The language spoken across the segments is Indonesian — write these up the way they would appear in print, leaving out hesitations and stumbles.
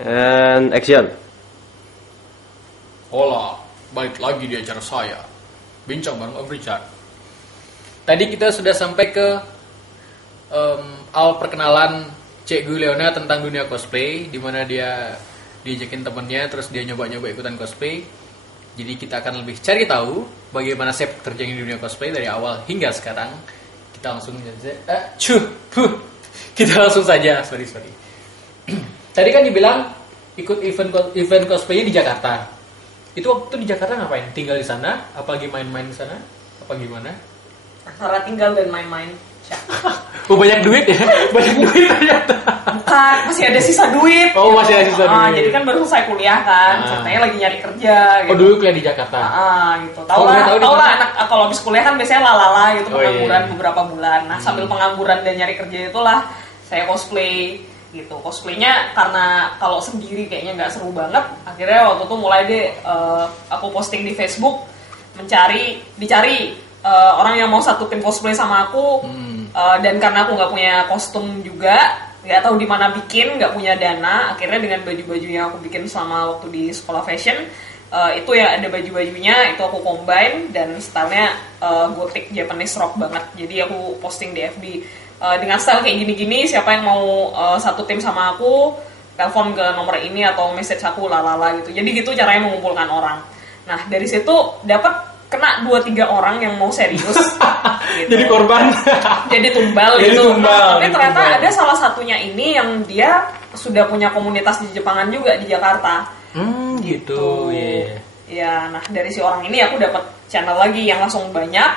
And action. Hola, balik lagi di acara saya, Bincang bareng Om Richard. Tadi kita sudah sampai ke awal perkenalan Cikgu Leona tentang dunia cosplay, di mana dia diajakin temennya, terus dia nyoba-nyoba ikutan cosplay. Jadi kita akan lebih cari tahu bagaimana sepak terjang di dunia cosplay dari awal hingga sekarang. Kita langsung saja, sorry. Tadi kan dibilang ikut event cosplaynya di Jakarta. Itu waktu di Jakarta ngapain? Tinggal di sana? Apalagi main-main di sana? Apa gimana? Antara tinggal dan main-main. Oh, banyak duit ya? Banyak duit ternyata. Bukan, masih ada sisa duit. Oh, masih ada sisa duit. Jadi kan baru selesai kuliah kan, ceritanya lagi nyari kerja gitu. Oh, dulu kuliah di Jakarta. Gitu. Tahu lah anak kalau habis kuliah kan biasanya lalala gitu, pengangguran beberapa bulan. Nah, sambil pengangguran dan nyari kerja itulah saya cosplay gitu. Cosplaynya karena kalau sendiri kayaknya nggak seru banget, akhirnya waktu itu mulai deh aku posting di Facebook dicari orang yang mau satu tim cosplay sama aku. Dan karena aku nggak punya kostum juga, nggak tahu di mana bikin, nggak punya dana, akhirnya dengan baju-baju yang aku bikin selama waktu di sekolah fashion itu ya ada baju-bajunya itu aku combine dan stylenya gothic Japanese rock banget. Jadi aku posting di FB dengan style kayak gini-gini, siapa yang mau satu tim sama aku, telepon ke nomor ini atau message aku lalala gitu. Jadi gitu caranya mengumpulkan orang. Nah dari situ dapat kena 2-3 orang yang mau serius gitu. Jadi korban. Jadi tumbal gitu. Tapi ternyata ada salah satunya ini yang dia sudah punya komunitas di Jepangan juga di Jakarta. Gitu. Ya, nah dari si orang ini aku dapat channel lagi yang langsung banyak.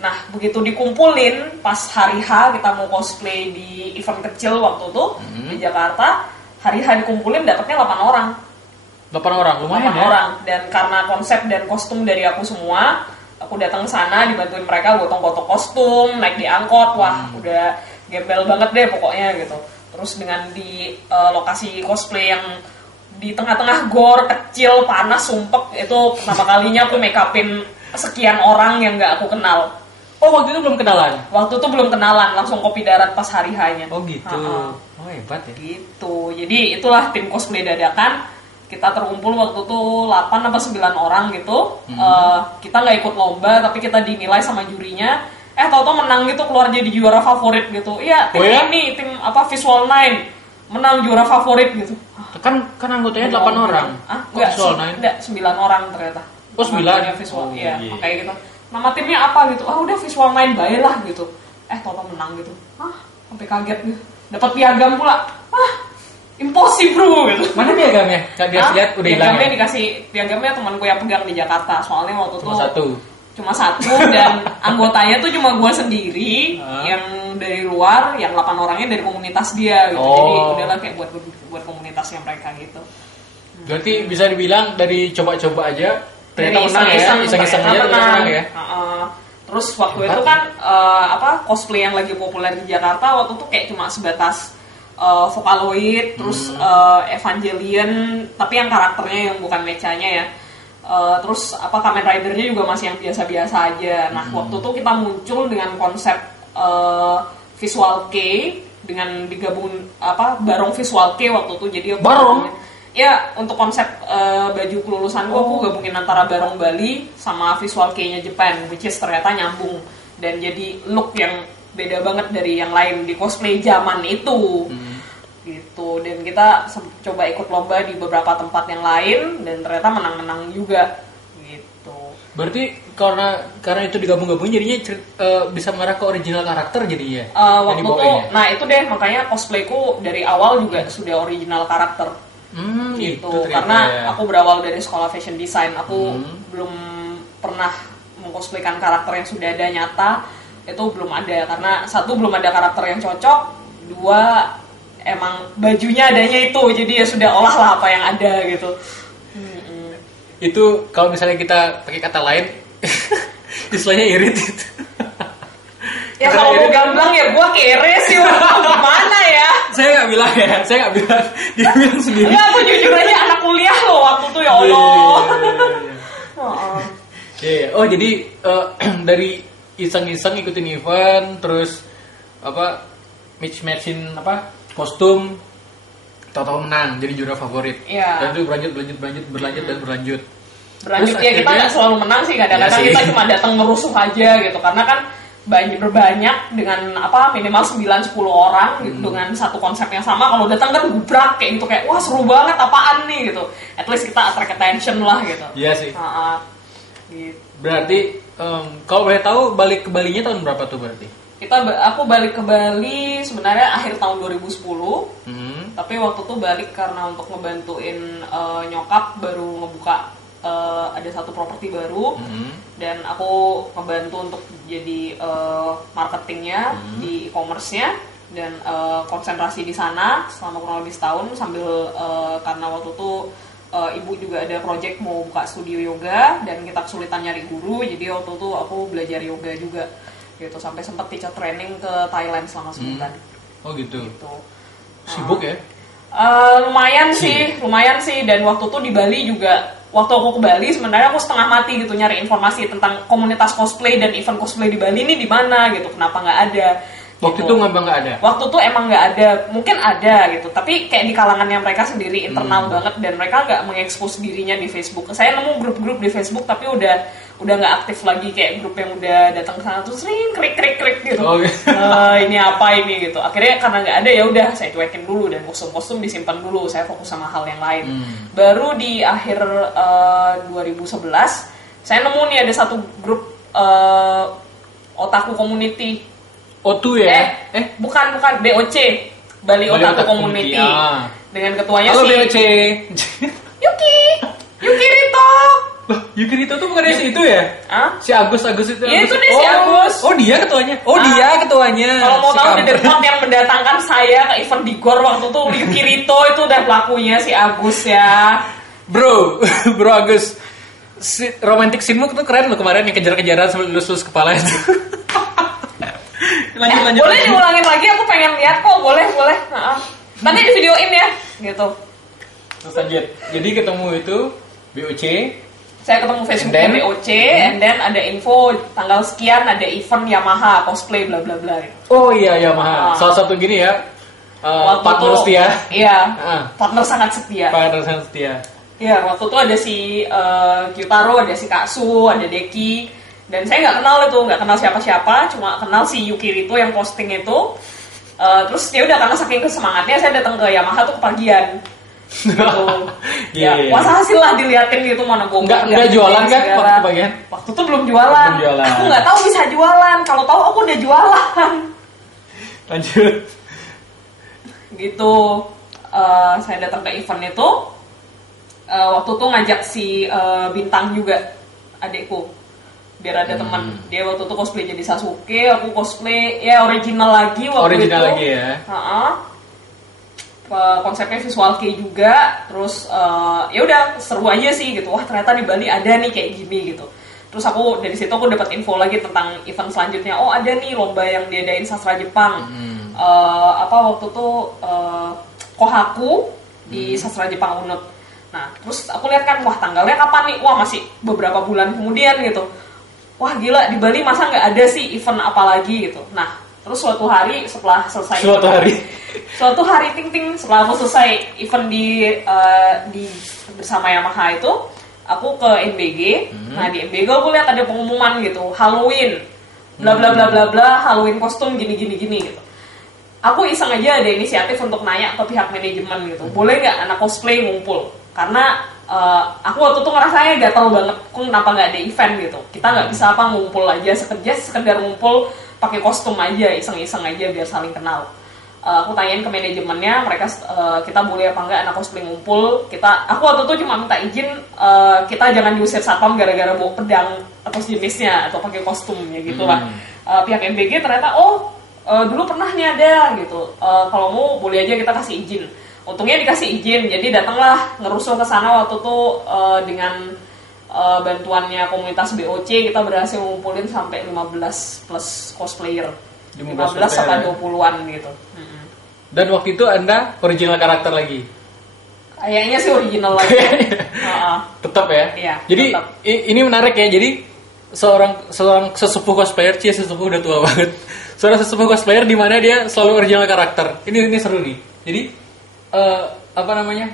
Nah, begitu dikumpulin pas hari H kita mau cosplay di event kecil waktu itu di Jakarta, hari H dikumpulin dapatnya 8 orang. 8 orang, lumayan 8 orang. Dan karena konsep dan kostum dari aku semua, aku datang ke sana dibantuin mereka gotong-gotong kostum, naik di angkot, wah udah gembel banget deh pokoknya gitu. Terus dengan di lokasi cosplay yang di tengah-tengah gor kecil, panas, sumpek, itu pertama kalinya aku make upin sekian orang yang gak aku kenal. Oh, waktu itu belum kenalan? Waktu itu belum kenalan, langsung kopi darat pas hari H-nya. Oh gitu. Oh hebat ya. Gitu. Jadi itulah tim cosplay dadakan. Kita terkumpul waktu itu 8 atau 9 orang gitu. Kita nggak ikut lomba, tapi kita dinilai sama jurinya. Tau-tau menang gitu, keluar jadi juara favorit gitu. Iya, tim ini, tim Visual 9 menang juara favorit gitu. Kan anggotanya 8 orang. Enggak, 9 orang ternyata. Oh, 9? Visual, iya. Kayak gitu. Nama timnya apa gitu? Udah Visual 9 baiklah gitu. Tau-tau menang gitu. Sampai kaget gitu. Dapat piagam pula. Impossible gitu. Mana piagamnya? Kak biasa lihat udah hilang. Piagamnya temanku yang pegang di Jakarta. Soalnya waktu itu cuma satu dan anggotanya tuh cuma gua sendiri yang dari luar, yang 8 orangnya dari komunitas dia gitu. Jadi udahlah kayak buat komunitasnya mereka gitu. Berarti bisa dibilang dari coba-coba aja ternyata menang ya, iseng-iseng aja menang ya. Terus waktu itu kan cosplay yang lagi populer di Jakarta waktu itu kayak cuma sebatas Vocaloid, terus Evangelion, tapi yang karakternya yang bukan mechanya ya. Terus Kamen Rider-nya juga masih yang biasa-biasa aja. Nah, waktu itu kita muncul dengan konsep Visual K dengan digabung barong Visual K waktu itu. Jadi barong? Ya, untuk konsep baju kelulusan aku gabungin antara barong Bali sama Visual K-nya Japan, which is ternyata nyambung dan jadi look yang beda banget dari yang lain di cosplay zaman itu. Gitu. Dan kita coba ikut lomba di beberapa tempat yang lain dan ternyata menang-menang juga gitu. Berarti karena itu digabung-gabung jadinya bisa mengarah ke original karakter jadinya. Waktu itu, nah itu deh makanya cosplayku dari awal juga sudah original karakter. Gitu. Karena aku berawal dari sekolah fashion design, aku belum pernah mengcosplaykan karakter yang sudah ada nyata. Itu belum ada karena satu belum ada karakter yang cocok, dua emang bajunya adanya itu, jadi ya sudah olah lah apa yang ada gitu. Itu kalau misalnya kita pakai kata lain istilahnya irit gitu. Ya kalau mau gamblang ya gue kere sih, gimana ya? Saya nggak bilang, dia bilang sendiri. Ya aku jujur aja anak kuliah loh waktu itu, ya Allah. Oh jadi dari iseng-iseng ikutin event, terus match-matchin kostum, tahu-tahu menang jadi juara favorit. Iya. Dan itu berlanjut. Berlanjut Terus ya, kita nggak selalu menang sih, kadang-kadang kita cuma datang ngerusuh aja gitu, karena kan berbanyak dengan minimal 9-10 orang gitu, dengan satu konsep yang sama. Kalau datang kan gubrak kayak gitu, kayak wah seru banget apaan nih gitu, at least kita attract attention lah gitu. Iya sih. Gitu. Berarti kalau boleh tahu balik ke Balinya tahun berapa tuh berarti? Aku balik ke Bali sebenarnya akhir tahun 2010. Tapi waktu itu balik karena untuk ngebantuin nyokap baru ngebuka ada satu properti baru, dan aku ngebantu untuk jadi marketingnya di e-commerce-nya, dan konsentrasi di sana selama kurang lebih setahun sambil karena waktu itu ibu juga ada project mau buka studio yoga dan kita kesulitan nyari guru, jadi waktu itu aku belajar yoga juga gitu, sampai sempat teacher training ke Thailand selama sebulan. Oh gitu. Sibuk ya? Lumayan sih, dan waktu itu di Bali juga, waktu aku ke Bali sebenarnya aku setengah mati gitu nyari informasi tentang komunitas cosplay dan event cosplay di Bali ini di mana gitu, kenapa nggak ada. Waktu gitu. itu nggak ada? Waktu itu emang nggak ada, mungkin ada gitu, tapi kayak di kalangannya mereka sendiri internal banget, dan mereka nggak mengekspos dirinya di Facebook. Saya nemu grup-grup di Facebook tapi udah nggak aktif lagi, kayak grup yang udah datang ke sana tuh sering krik gitu. Ini apa ini gitu. Akhirnya karena nggak ada ya udah saya cuekin dulu, dan kostum disimpan dulu, saya fokus sama hal yang lain. Baru di akhir 2011 saya nemu nih ada satu grup otaku community. O2 ya? Bukan BOC, Bali Otaku Community. Dengan ketuanya Halo BOC. Yuki Rito. Loh, Yuki Rito tuh bukan dari si itu ya? Si Agus itu. Iya, itu nih si Agus. Oh, dia ketuanya. Dia ketuanya. Kalau mau tahu di depan yang mendatangkan saya ke event di GOR waktu itu Yuki Rito itu udah pelakunya si Agus ya. Bro Agus. Romantic scene-mu tuh keren loh kemarin yang kejar-kejaran sambil lulus kepala itu. Lanjut. Boleh diulangin lagi, aku pengen lihat kok, boleh. Nanti di videoin ya, gitu. Terus lanjut. Jadi ketemu itu BOC. Saya ketemu Facebooknya BOC, and then ada info tanggal sekian ada event Yamaha cosplay bla bla bla. Oh iya Yamaha. Salah satu gini ya. Partner setia. Iya. Partner sangat setia. Iya, waktu itu ada si Kyutaro, ada si Katsu, ada Deki. Dan saya nggak kenal siapa-siapa, cuma kenal si Yuki Rito yang posting itu. Terus ya udah, karena saking kesemangatnya saya datang ke Yamaha tuh kepagian. Gitu. Puasa hasil lah diliatin gitu, mana bongkar. Nggak jualan kan waktu kepagian? Waktu itu belum jualan. Aku nggak tahu bisa jualan. Kalau tahu aku udah jualan. Lanjut. Gitu. Saya datang ke event itu. Waktu itu ngajak si Bintang juga, adekku, biar ada teman. Dia waktu itu cosplay jadi Sasuke, aku cosplay ya original lagi waktu itu. Lagi ya. Konsepnya visual kei juga. Terus ya udah seru aja sih gitu. Wah, ternyata di Bali ada nih kayak gini gitu. Terus aku dari situ aku dapat info lagi tentang event selanjutnya. Oh, ada nih lomba yang diadain sastra Jepang. Waktu itu Kohaku di sastra Jepang Unut. Nah, terus aku lihat kan, wah tanggalnya kapan nih? Wah, masih beberapa bulan kemudian gitu. Wah gila, di Bali masa nggak ada sih event apa lagi gitu. Nah, terus suatu hari setelah selesai suatu hari ting setelah aku selesai event di bersama Yamaha itu, aku ke MBG. Nah, di MBG aku lihat ada pengumuman gitu, Halloween bla bla bla bla bla, Halloween kostum gini gitu. Aku iseng aja ada inisiatif untuk nanya ke pihak manajemen gitu, boleh nggak anak cosplay ngumpul? Karena aku waktu itu ngerasanya gatel banget, kok kenapa nggak ada event gitu? Kita nggak bisa ngumpul aja sekedar ngumpul pakai kostum aja, iseng-iseng aja biar saling kenal. Aku tanyain ke manajemennya, mereka kita boleh apa nggak anak cosplay ngumpul? Aku waktu itu cuma minta izin kita jangan diusir satpam gara-gara bawa pedang atau jenisnya atau pakai kostum ya gitulah. Pihak MBG ternyata dulu pernah nih ada gitu. Kalau mau boleh aja kita kasih izin. Untungnya dikasih izin, jadi datanglah ngerusuh ke sana waktu itu dengan bantuannya komunitas BOC kita berhasil ngumpulin sampai 15 plus cosplayer. 15 sampai 20-an gitu. Dan waktu itu Anda original karakter lagi? Kayaknya sih original lagi. Tetap ya? Iya. Jadi ini menarik ya. Jadi seorang sesepuh cosplayer, sesepuh udah tua banget. Seorang sesepuh cosplayer di mana dia selalu original karakter. Ini seru nih. Jadi apa namanya?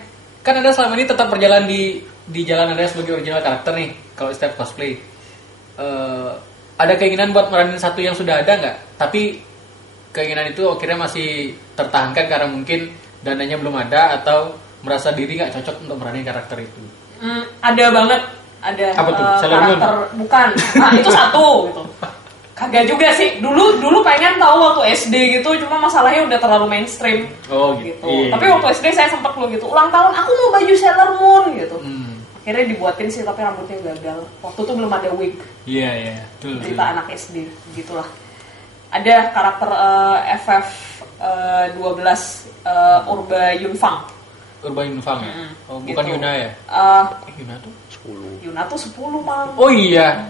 Kan Anda selama ini tetap berjalan di jalan Anda sebagai original karakter nih. Kalau setiap cosplay, ada keinginan buat meranin satu yang sudah ada nggak? Tapi keinginan itu akhirnya masih tertahankan karena mungkin dananya belum ada atau merasa diri nggak cocok untuk meranin karakter itu. Ada banget, ada apa tuh? Karakter bukan. Nah, itu satu gitu. Kagak juga sih. Dulu pengen tahu waktu SD gitu, cuma masalahnya udah terlalu mainstream. Oh gitu. Iya. Tapi waktu SD saya sempat lu gitu, ulang tahun aku mau baju Sailor Moon gitu. Akhirnya dibuatin sih tapi rambutnya gagal. Waktu itu belum ada wig. Iya. Cerita anak SD gitulah. Ada karakter FF 12 Urba Yunfang. Urba Yunfang ya? Oh, bukan gitu. Yuna ya? Yuna tuh 10. Yuna tuh 10, Mang. Oh iya.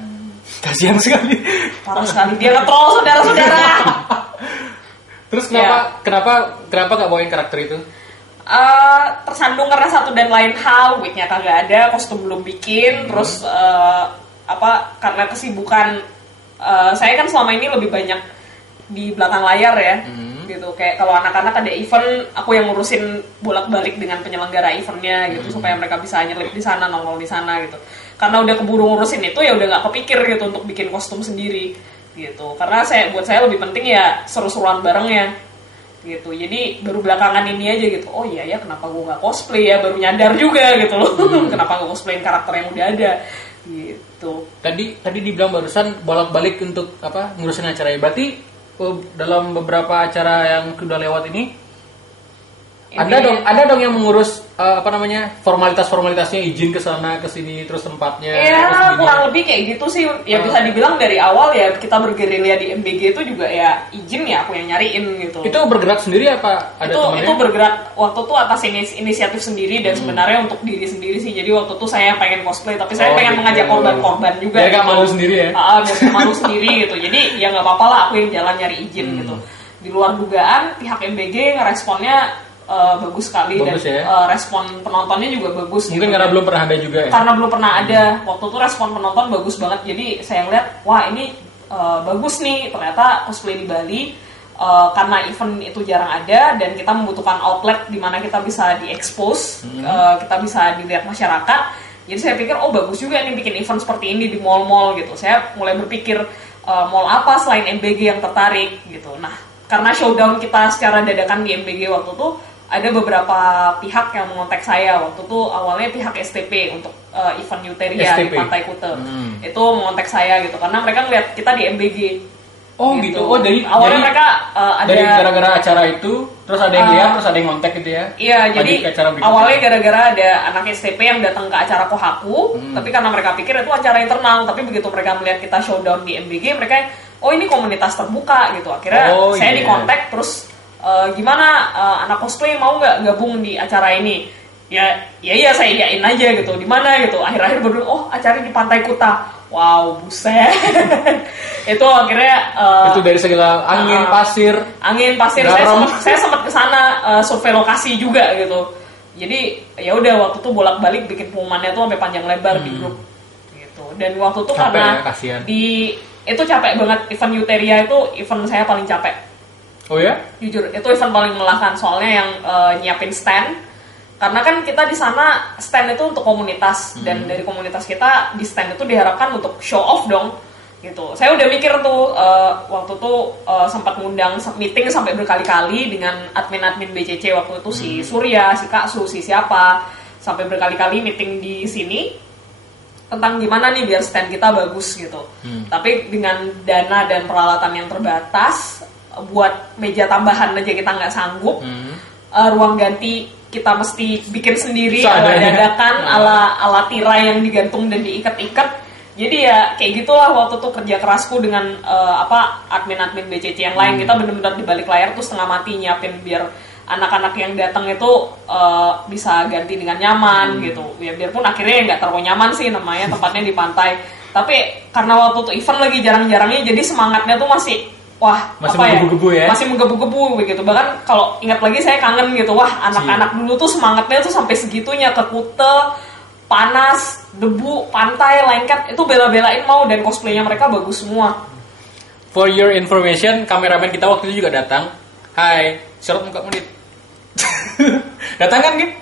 Kasihan sekali. Parah sekali dia nge-troll saudara-saudara. Terus kenapa gak bawain karakter itu? Tersandung karena satu dan lain hal, wignya kagak ada, kostum belum bikin, terus karena kesibukan saya kan selama ini lebih banyak di belakang layar ya, gitu. Kayak kalau anak-anak ada event, aku yang ngurusin bolak-balik dengan penyelenggara eventnya gitu, supaya mereka bisa nyelip di sana, nongol di sana gitu. Karena udah keburu ngurusin itu ya udah nggak kepikir gitu untuk bikin kostum sendiri gitu. Karena buat saya lebih penting ya seru-seruan barengnya gitu. Jadi baru belakangan ini aja gitu. Oh iya ya, kenapa gue nggak cosplay ya? Baru nyadar juga gitu loh. Kenapa nggak cosplayin karakter yang udah ada gitu. Tadi dibilang barusan bolak-balik untuk apa ngurusin acaranya. Berarti dalam beberapa acara yang sudah lewat ini ada dong yang mengurus formalitasnya, izin ke sana ke sini terus tempatnya. Ya kurang lebih kayak gitu sih. Ya bisa dibilang dari awal ya kita bergerilya di MBG itu juga ya izin ya aku yang nyariin gitu. Itu bergerak sendiri apa ada temannya? Itu bergerak waktu itu atas inisiatif sendiri dan sebenarnya untuk diri sendiri sih. Jadi waktu itu saya pengen cosplay tapi saya pengen mengajak korban-korban juga. Biar gak malu sendiri ya? Biar gak malu sendiri gitu. Jadi ya gak apa-apa lah aku yang jalan nyari izin gitu. Di luar dugaan pihak MBG ngeresponnya bagus sekali dan ya? Respon penontonnya juga bagus. Mungkin karena belum pernah ada juga ya? Karena belum pernah ada. Waktu itu respon penonton bagus banget. Jadi saya ngeliat, wah ini bagus nih. Ternyata cosplay di Bali karena event itu jarang ada dan kita membutuhkan outlet di mana kita bisa diekspos, kita bisa dilihat masyarakat. Jadi saya pikir bagus juga nih bikin event seperti ini di mall-mall gitu. Saya mulai berpikir mall apa selain MBG yang tertarik gitu. Nah karena showdown kita secara dadakan di MBG waktu itu ada beberapa pihak yang mengontak saya. Waktu itu awalnya pihak STP untuk event Euteria di Pantai Kuta. Itu mengontak saya gitu karena mereka ngeliat kita di MBG. Oh gitu. Oh dari awalnya mereka ada dari gara-gara acara itu terus ada yang lihat terus ada yang ngontak gitu ya. Iya, jadi awalnya gara-gara ada anak STP yang datang ke acara Kohaku, tapi karena mereka pikir itu acara internal, tapi begitu mereka melihat kita showdown di MBG, mereka ini komunitas terbuka gitu. Akhirnya saya dikontak terus gimana anak cosplay mau nggak gabung di acara ini? Ya saya iyain aja gitu. Di mana gitu? Akhir-akhir baru acara di Pantai Kuta. Wow, buset. Itu akhirnya itu dari segala angin pasir. Saya sempat ke sana survei lokasi juga gitu. Jadi ya udah waktu itu bolak-balik bikin pengumumannya tuh sampai panjang lebar di grup gitu. Dan waktu itu karena itu capek banget. Event Euteria itu event saya paling capek. Oh ya? Jujur, itu event paling melelahkan. Soalnya yang nyiapin stand. Karena kan kita di sana stand itu untuk komunitas. Dan dari komunitas kita di stand itu diharapkan untuk show off dong. Gitu. Saya udah mikir tuh, waktu itu sempat ngundang meeting sampai berkali-kali dengan admin-admin BCC waktu itu. Si Surya, si Kak Su, si siapa. Sampai berkali-kali meeting di sini. Tentang gimana nih biar stand kita bagus gitu. Tapi dengan dana dan peralatan yang terbatas, buat meja tambahan aja kita nggak sanggup. Ruang ganti kita mesti bikin sendiri ala dadakan, ala tirai yang digantung dan diikat-ikat. Jadi ya kayak gitulah waktu tuh kerja kerasku dengan admin-admin BCC yang lain. Kita benar-benar di balik layar tuh setengah mati nyiapin biar anak-anak yang datang itu bisa ganti dengan nyaman gitu. Ya biarpun akhirnya nggak terlalu nyaman sih, namanya tempatnya di pantai. Tapi karena waktu tuh event lagi jarang-jarangnya, jadi semangatnya tuh masih menggebu-gebu ya? Masih menggebu-gebu begitu. Bahkan kalau ingat lagi saya kangen gitu. Anak-anak dulu tuh semangatnya tuh sampai segitunya, ke Kuta, panas, debu, pantai, lengket, itu bela-belain mau, dan cosplaynya mereka bagus semua. For your information, kameramen kita waktu itu juga datang. Hai, sorot muka menit. Datang kan Gip?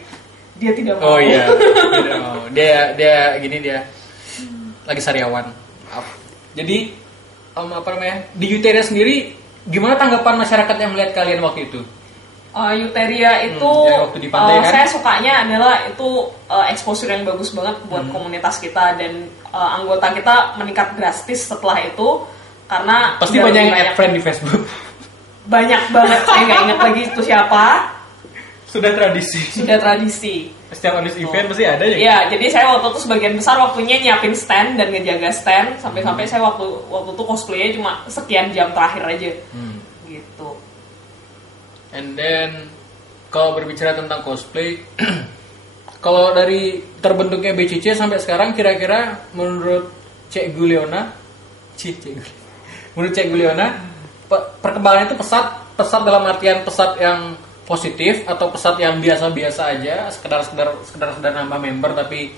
Dia tidak mau. Oh iya, tidak mau. Dia gini dia lagi sariawan. Jadi apa namanya? Di Euteria sendiri gimana tanggapan masyarakat yang melihat kalian waktu itu? Euteria itu waktu di pantai, kan? Saya sukanya adalah itu exposure yang bagus banget buat komunitas kita dan anggota kita meningkat drastis setelah itu karena pasti banyak yang add friend di Facebook. Banyak banget, saya nggak ingat lagi itu siapa. Sudah tradisi. Setiap habis event pasti ada ya? Iya, jadi saya waktu itu sebagian besar waktunya nyiapin stand dan ngejaga stand sampai saya waktu itu cosplaynya cuma sekian jam terakhir aja. Gitu. And then kalau berbicara tentang cosplay, kalau dari terbentuknya BCC sampai sekarang kira-kira menurut Cik Guliona, perkembangannya itu pesat dalam artian pesat yang positif atau pesat yang biasa-biasa aja, sekedar nambah member tapi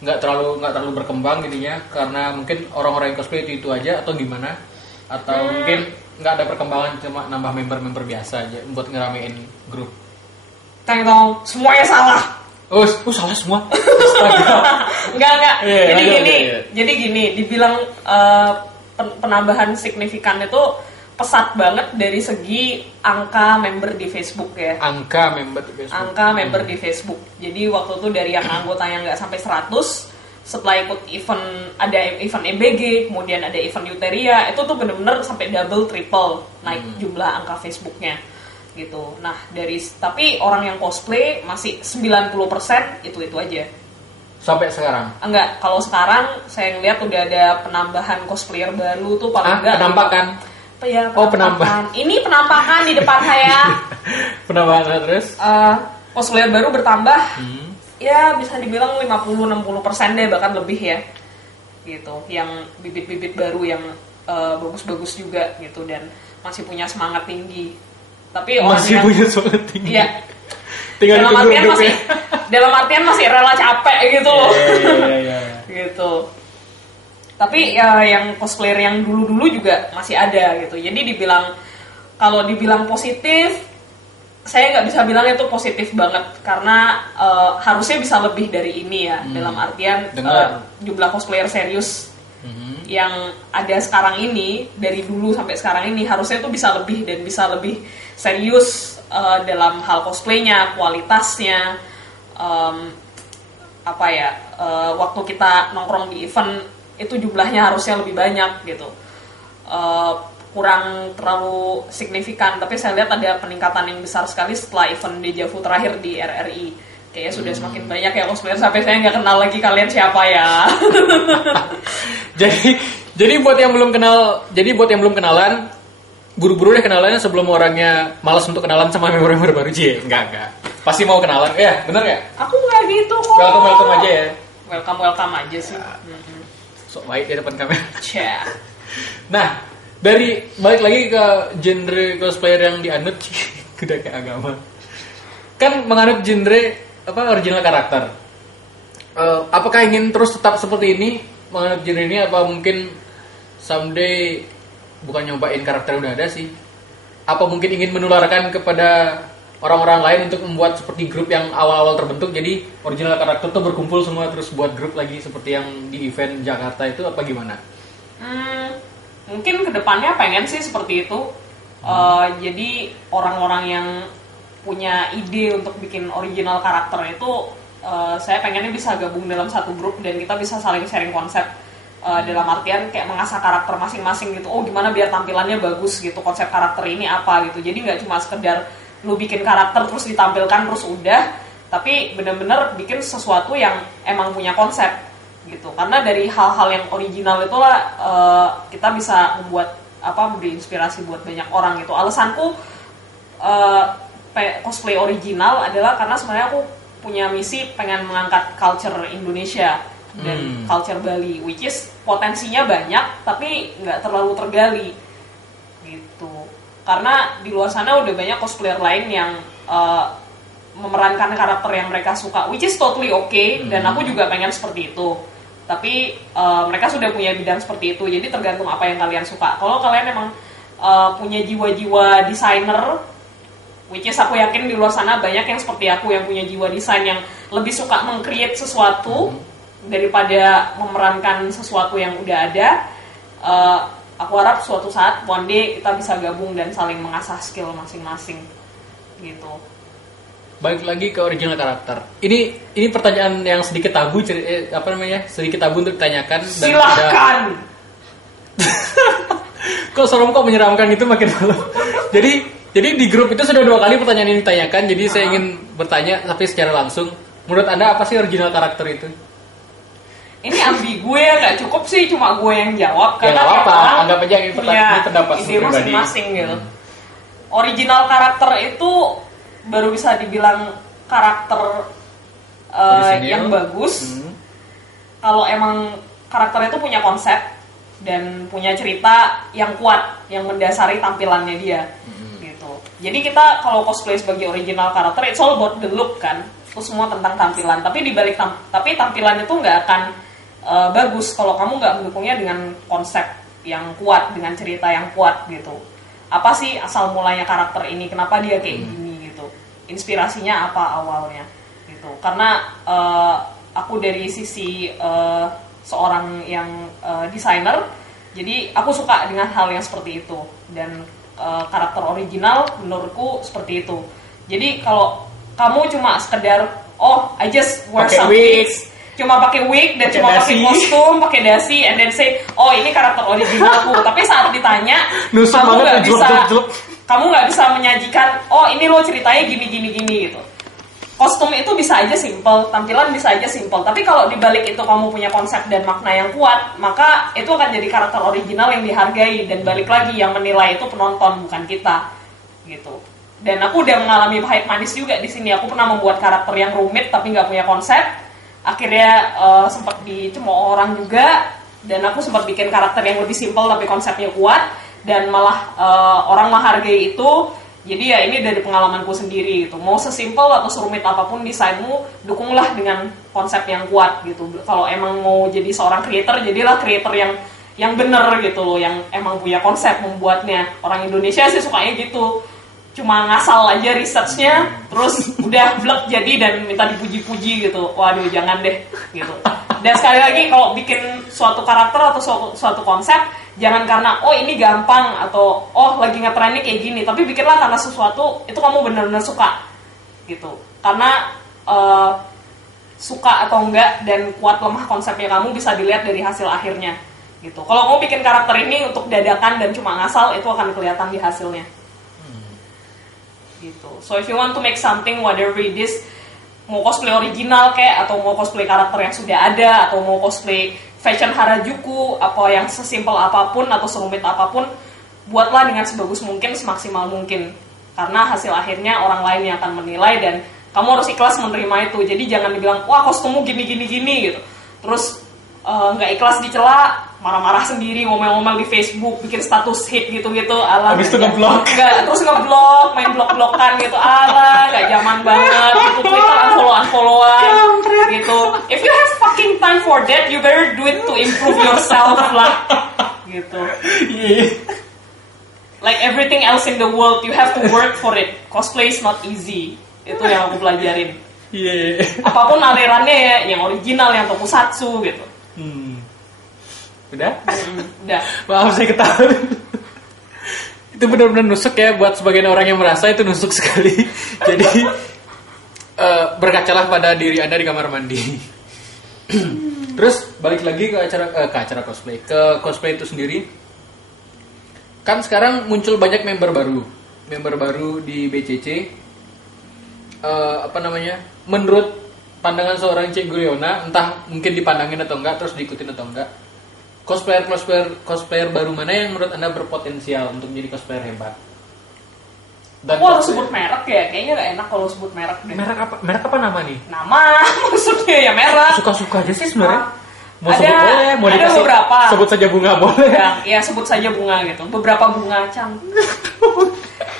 nggak terlalu berkembang jadinya karena mungkin orang-orang yang cosplay itu aja atau gimana, atau mungkin nggak ada perkembangan cuma nambah member biasa aja buat ngeramein grup. Tengok, semuanya salah. Oh salah semua. Enggak. Yeah, jadi gini, dibilang penambahan signifikan itu pesat banget dari segi angka member di Facebook ya. Angka member di Facebook. Jadi waktu itu dari yang anggota yang nggak sampai 100, setelah ikut ada event EBG, kemudian ada event Euteria, itu tuh bener-bener sampai double, triple naik jumlah angka Facebooknya gitu. Nah tapi orang yang cosplay masih 90% itu aja. Sampai sekarang? Enggak, kalau sekarang saya ngeliat udah ada penambahan cosplayer baru tuh paling enggak. Penampakan? Ya, penampakan. Ini penampakan di depan saya. Penampakan terus? Cosplayer baru bertambah. Ya bisa dibilang 50-60% deh, bahkan lebih ya. Gitu. Yang bibit-bibit baru yang bagus-bagus juga gitu dan masih punya semangat tinggi. Tapi punya semangat tinggi. Iya. Tinggal dalam artian masih rela capek gitu loh. Iya. Gitu. Tapi yang cosplayer yang dulu-dulu juga masih ada gitu. Jadi kalau dibilang positif, saya nggak bisa bilang itu positif banget karena harusnya bisa lebih dari ini ya. Dalam artian jumlah cosplayer serius yang ada sekarang ini dari dulu sampai sekarang ini harusnya itu bisa lebih dan bisa lebih serius dalam hal cosplaynya, kualitasnya, waktu kita nongkrong di event itu jumlahnya harusnya lebih banyak gitu. Kurang terlalu signifikan, tapi saya lihat ada peningkatan yang besar sekali setelah event Deja Vu terakhir di RRI. Kayaknya sudah semakin banyak ya cosplayer sampai saya nggak kenal lagi kalian siapa ya. jadi buat yang belum kenalan, buru-buru deh kenalannya sebelum orangnya malas untuk kenalan sama member-member baru sih. Enggak. Pasti mau kenalan. Ya, benar ya? Aku nggak gitu kok. Welcome aja ya. Welcome aja sih. Sok baik di depan kamera. Nah, balik lagi ke genre cosplayer yang dianut udah kayak agama. Kan menganut genre original karakter. Apakah ingin terus tetap seperti ini menganut genre ini, apa mungkin someday bukan nyobain karakter udah ada sih? Apa mungkin ingin menularkan kepada orang-orang lain untuk membuat seperti grup yang awal-awal terbentuk, jadi original karakter tuh berkumpul semua terus buat grup lagi seperti yang di event Jakarta itu, apa gimana? Mungkin kedepannya pengen sih seperti itu. Jadi orang-orang yang punya ide untuk bikin original karakter itu saya pengennya bisa gabung dalam satu grup dan kita bisa saling sharing konsep. Dalam artian kayak mengasah karakter masing-masing gitu. Oh gimana biar tampilannya bagus gitu, konsep karakter ini apa gitu. Jadi nggak cuma sekedar lu bikin karakter terus ditampilkan terus udah, tapi bener-bener bikin sesuatu yang emang punya konsep gitu. Karena dari hal-hal yang original itulah kita bisa membuat memberi inspirasi buat banyak orang gitu. Alasanku cosplay original adalah karena sebenarnya aku punya misi pengen mengangkat culture Indonesia dan culture Bali, which is potensinya banyak tapi nggak terlalu tergali gitu. Karena di luar sana udah banyak cosplayer lain yang memerankan karakter yang mereka suka, which is totally okay, dan aku juga pengen seperti itu. Tapi mereka sudah punya bidang seperti itu, jadi tergantung apa yang kalian suka. Kalau kalian emang punya jiwa-jiwa desainer, which is aku yakin di luar sana banyak yang seperti aku yang punya jiwa desain yang lebih suka meng-create sesuatu daripada memerankan sesuatu yang udah ada. Aku harap suatu saat one day kita bisa gabung dan saling mengasah skill masing-masing gitu. Balik lagi ke original karakter. Ini pertanyaan yang sedikit tabu, sedikit tabu untuk ditanyakan. Silakan. Kok serem, kok menyeramkan gitu, makin malu. Jadi di grup itu sudah 2 kali pertanyaan ini ditanyakan. Jadi saya ingin bertanya tapi secara langsung. Menurut Anda apa sih original karakter itu? Ini ambigu ya, nggak cukup sih cuma gue yang jawab. Ya nggak apa-apa, anggap aja ini pendapat ide masing-masing gitu. Original karakter itu baru bisa dibilang karakter yang bagus kalau emang karakter itu punya konsep dan punya cerita yang kuat yang mendasari tampilannya dia gitu. Jadi kita kalau cosplay sebagai original karakter it's all about the look kan, itu semua tentang tampilan. Tapi dibalik tapi tampilan itu nggak akan bagus kalau kamu nggak mendukungnya dengan konsep yang kuat, dengan cerita yang kuat gitu. Apa sih asal mulanya karakter ini, kenapa dia kayak gini gitu, inspirasinya apa awalnya gitu. Karena aku dari sisi seorang yang desainer, jadi aku suka dengan hal yang seperti itu. Dan karakter original menurutku seperti itu. Jadi kalau kamu cuma sekedar I just wear some wigs, cuma pakai wig dan cuma pakai kostum, pakai dasi, and then say, ini karakter originalku. Tapi saat ditanya, kamu nggak bisa menyajikan, ini lo ceritanya gini gitu. Kostum itu bisa aja simple, tampilan bisa aja simple. Tapi kalau dibalik itu kamu punya konsep dan makna yang kuat, maka itu akan jadi karakter original yang dihargai. Dan balik lagi yang menilai itu penonton, bukan kita, gitu. Dan aku udah mengalami pahit manis juga di sini. Aku pernah membuat karakter yang rumit tapi nggak punya konsep. Akhirnya sempat dicemooh orang juga, dan aku sempat bikin karakter yang lebih simpel tapi konsepnya kuat, dan malah orang menghargai itu. Jadi ya ini dari pengalamanku sendiri gitu. Mau sesimpel atau serumit apapun desainmu, dukunglah dengan konsep yang kuat gitu. Kalau emang mau jadi seorang creator, jadilah creator yang bener gitu loh, yang emang punya konsep membuatnya. Orang Indonesia sih sukanya gitu, cuma ngasal aja researchnya, terus udah blek jadi dan minta dipuji-puji gitu. Waduh, jangan deh gitu. Dan sekali lagi kalau bikin suatu karakter atau suatu konsep, jangan karena ini gampang atau lagi ngetrennya kayak gini, tapi bikinlah karena sesuatu itu kamu benar-benar suka gitu. Karena suka atau enggak dan kuat lemah konsepnya kamu bisa dilihat dari hasil akhirnya gitu. Kalau kamu bikin karakter ini untuk dadakan dan cuma ngasal, itu akan kelihatan di hasilnya. Gitu. So if you want to make something, whatever it is, mau cosplay original kayak, atau mau cosplay karakter yang sudah ada, atau mau cosplay fashion Harajuku, apa yang sesimpel apapun atau serumit apapun, buatlah dengan sebagus mungkin, semaksimal mungkin. Karena hasil akhirnya orang lain yang akan menilai, dan kamu harus ikhlas menerima itu. Jadi jangan dibilang, wah kostummu gini gitu. Terus nggak ikhlas dicela, marah-marah sendiri, ngomel-ngomel di Facebook, bikin status hit gitu-gitu, ala. Habis itu ngeblok. Terus ngeblok, main blok-blokan gitu, ala, nggak zaman banget gitu, Twitter unfollow-unfollowan gitu. If you have fucking time for that, you better do it to improve yourself lah, gitu. Like everything else in the world, you have to work for it. Cosplay is not easy. Itu yang aku pelajarin. Apapun alirannya ya, yang original, yang tokusatsu gitu. Udah? Udah. Maaf saya ketawa. Itu benar-benar nusuk ya, buat sebagian orang yang merasa itu nusuk sekali. Jadi berkacalah pada diri Anda di kamar mandi. Terus balik lagi ke acara cosplay. Ke cosplay itu sendiri. Kan sekarang muncul banyak member baru di BCC. Menurut pandangan seorang Cik Guliona, entah mungkin dipandangin atau enggak, terus diikutin atau enggak, cosplayer baru mana yang menurut Anda berpotensial untuk jadi cosplayer hebat? Dan harus sebut merek ya? Kayaknya gak enak kalau sebut merek deh. Merek apa nama nih? Nama, maksudnya ya merek. Suka-suka aja sih sebenarnya. Mau sebut boleh, mau dikasih beberapa. Sebut saja bunga boleh. Ya sebut saja bunga gitu. Beberapa bunga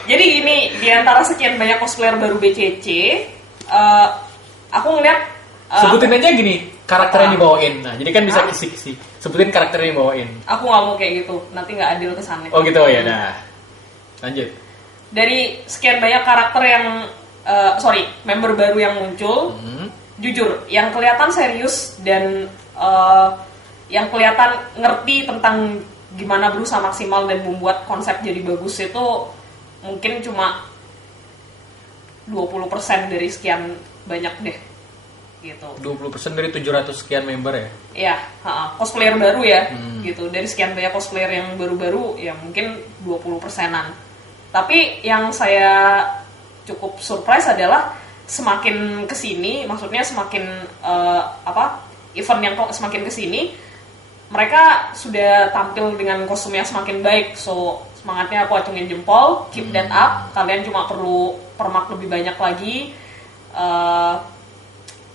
Jadi gini, di antara sekian banyak cosplayer baru BCC, aku ngeliat sebutin aja gini, karakter yang dibawain. Nah, jadi kan bisa kisi-kisi. Sebutin karakter yang dibawain. Aku nggak mau kayak gitu, nanti nggak adil kesannya. Oh gitu ya, dah. Lanjut. dari sekian banyak karakter yang member baru yang muncul, jujur yang kelihatan serius dan yang kelihatan ngerti tentang gimana berusaha maksimal dan membuat konsep jadi bagus itu mungkin cuma 20% dari sekian banyak deh gitu. 20% dari 700 sekian member ya? Iya, cosplayer baru ya gitu. Dari sekian banyak cosplayer yang baru-baru ya mungkin 20%-an. Tapi yang saya cukup surprise adalah semakin kesini, maksudnya semakin event yang semakin kesini, mereka sudah tampil dengan kostum yang semakin baik. So semangatnya aku acungin jempol, keep that up. Kalian cuma perlu permak lebih banyak lagi.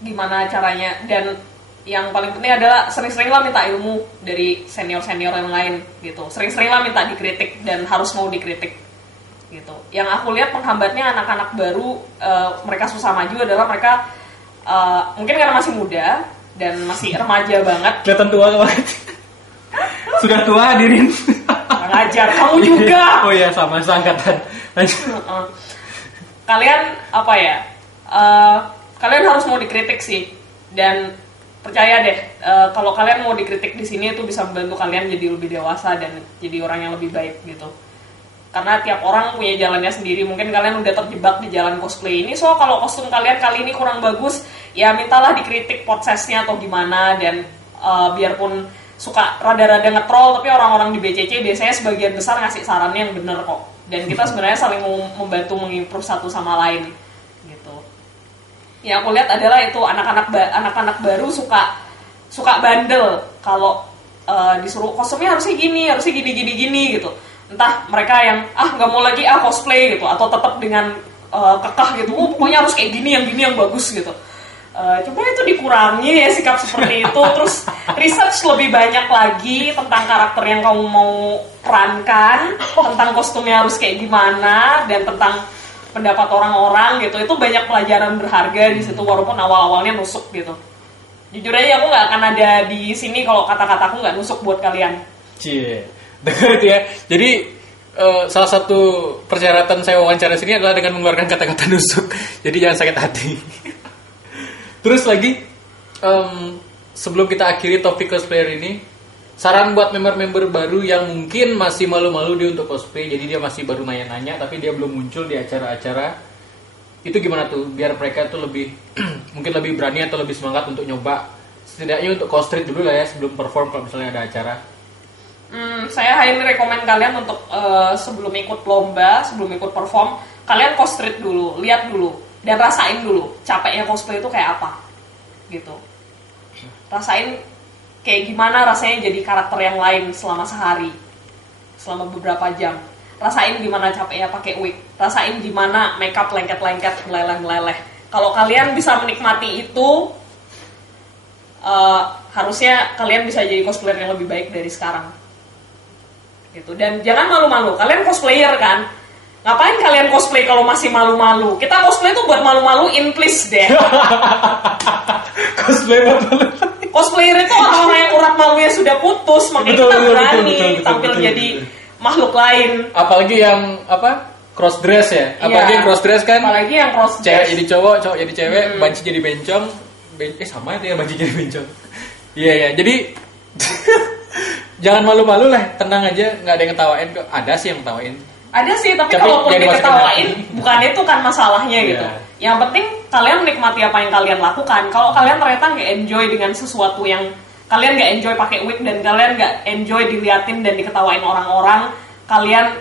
Gimana caranya? Dan yang paling penting adalah sering-seringlah minta ilmu dari senior-senior yang lain gitu. Sering-seringlah minta dikritik dan harus mau dikritik gitu. Yang aku lihat penghambatnya anak-anak baru, mereka susah maju adalah mereka mungkin karena masih muda dan masih remaja banget. Kelihatan tua banget. Sudah tua hadirin. Ngajar kamu juga. Oh iya, sama seangkatan. Kalian kalian harus mau dikritik sih. Dan percaya deh, kalau kalian mau dikritik di sini itu bisa membantu kalian jadi lebih dewasa dan jadi orang yang lebih baik gitu. Karena tiap orang punya jalannya sendiri. Mungkin kalian udah terjebak di jalan cosplay ini. So kalau kostum kalian kali ini kurang bagus, ya mintalah dikritik prosesnya atau gimana. Dan biarpun suka rada-rada nge-troll, tapi orang-orang di BCC biasanya sebagian besar ngasih sarannya yang bener kok. Dan kita sebenarnya saling membantu mengimprove satu sama lain gitu. Yang aku lihat adalah itu anak-anak baru suka bandel kalau disuruh kostumnya harusnya gini gitu. Entah mereka yang nggak mau lagi cosplay gitu, atau tetap dengan kekeh gitu, pokoknya harus kayak gini yang bagus gitu. Coba itu dikurangi ya sikap seperti itu. Terus research lebih banyak lagi tentang karakter yang kamu mau perankan, tentang kostumnya harus kayak gimana, dan tentang pendapat orang-orang gitu. Itu banyak pelajaran berharga di situ, walaupun awal-awalnya nusuk gitu. Jujur aja aku nggak akan ada di sini kalau kata-kataku nggak nusuk buat kalian. Cie, dengar itu ya. Jadi salah satu persyaratan saya wawancara sini adalah dengan mengeluarkan kata-kata nusuk. Jadi jangan sakit hati. Terus lagi, sebelum kita akhiri topik cosplayer ini, saran buat member-member baru yang mungkin masih malu-malu dia untuk cosplay, jadi dia masih baru nanya-nanya, tapi dia belum muncul di acara-acara, itu gimana tuh? Biar mereka tuh lebih, mungkin lebih berani atau lebih semangat untuk nyoba, setidaknya untuk cosplay dulu lah ya, sebelum perform kalau misalnya ada acara. Saya highly rekomend kalian untuk sebelum ikut lomba, sebelum ikut perform, kalian cosplay dulu, lihat dulu. Dan rasain dulu capeknya cosplay itu kayak apa gitu. Rasain kayak gimana rasanya jadi karakter yang lain selama sehari, selama beberapa jam. Rasain gimana capeknya pakai wig. Rasain gimana makeup lengket-lengket, meleleh-meleleh. Kalau kalian bisa menikmati itu, harusnya kalian bisa jadi cosplayer yang lebih baik dari sekarang gitu. Dan jangan malu-malu, kalian cosplayer kan. Ngapain kalian cosplay kalau masih malu-malu? Kita cosplay tuh buat malu-maluin, please deh. Cosplay buat malu. Cosplayer itu orang-orang yang urat malunya sudah putus, makanya kita berani tampil jadi makhluk lain. Apalagi yang cross dress ya. Apalagi yang cross dress kan. Apalagi yang cross dress. Cewek jadi cowok, cowok jadi cewek, banci jadi bencong. Sama itu ya, banci jadi bencong. Iya. Jadi jangan malu-malu lah, tenang aja, nggak ada yang ngetawain kok. Ada sih yang ngetawain. Ada sih, tapi kalaupun diketawain, bukan itu kan masalahnya gitu. Yang penting kalian menikmati apa yang kalian lakukan. Kalau kalian ternyata nggak enjoy dengan sesuatu yang kalian nggak enjoy pakai wig, dan kalian nggak enjoy diliatin dan diketawain orang-orang, kalian